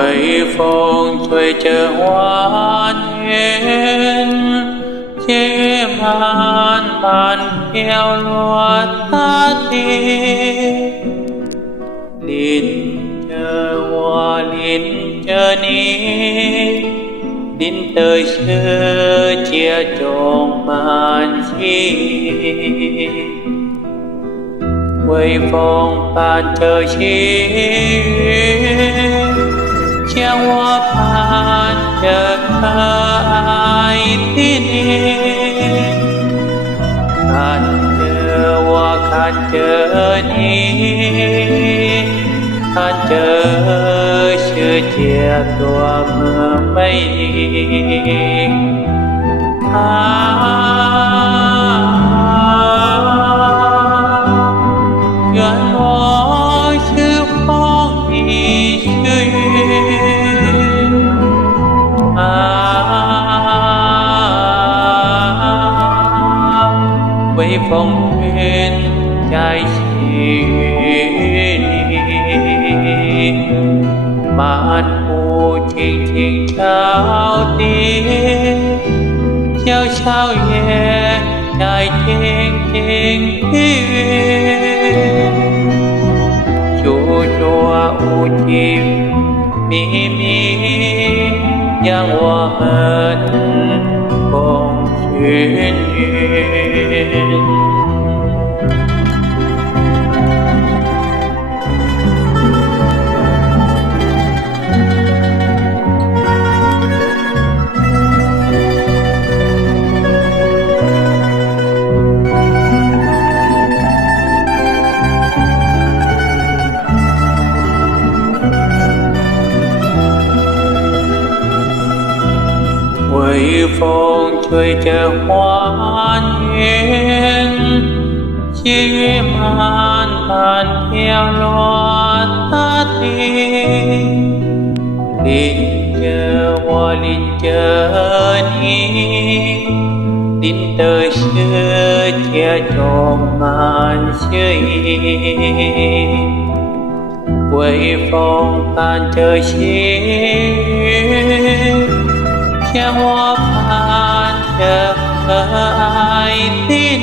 Quỷ phong thuê chờ hoa nhiên Chế màn bàn theo loạt ta đi Linh chờ hoa linh chờ ni. Linh tới sư chia trong màn chi. Quỷ phong bàn chờ chi. Chiang hoa pan chờ ai tin Kan chờ hoa kan chờ ni Kan chờ sự chia tua mơ mây à, phong thuyền trai xin Màn mù thiên thiên trao tiếng Chào sao nhẹ trai thiên thiên thiên chú chúa u chim mi mi giang hoa hân in cùng phong chơi chờ hoa nhiên Chỉ man bàn theo loạt ta đi Linh chờ hoa, linh chờ ni. Linh tới xưa chia cho màn xưa Quỷ phong bàn chờ xin. Chiang hoa pan chờ ai tin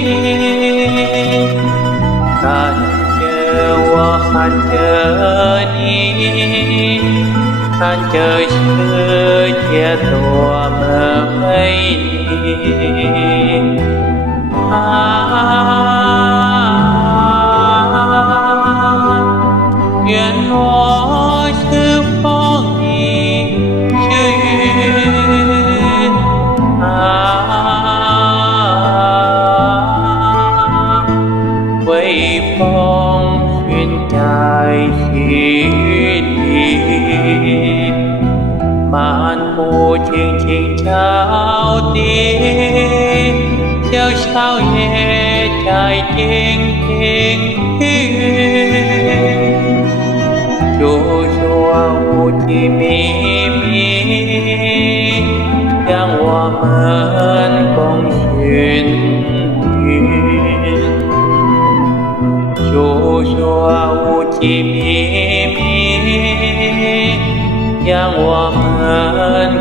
Kan chờ hoa kan chờ ni Kan chờ chưa chia tua mơ mây ni À, bên xuyên khi đi màn mù chương trình trao tiếng theo sao nhẹ trai tiếng tiếng tiếng chúa chúa u chi mi chúa chúa u chi mi mi yang hoa mến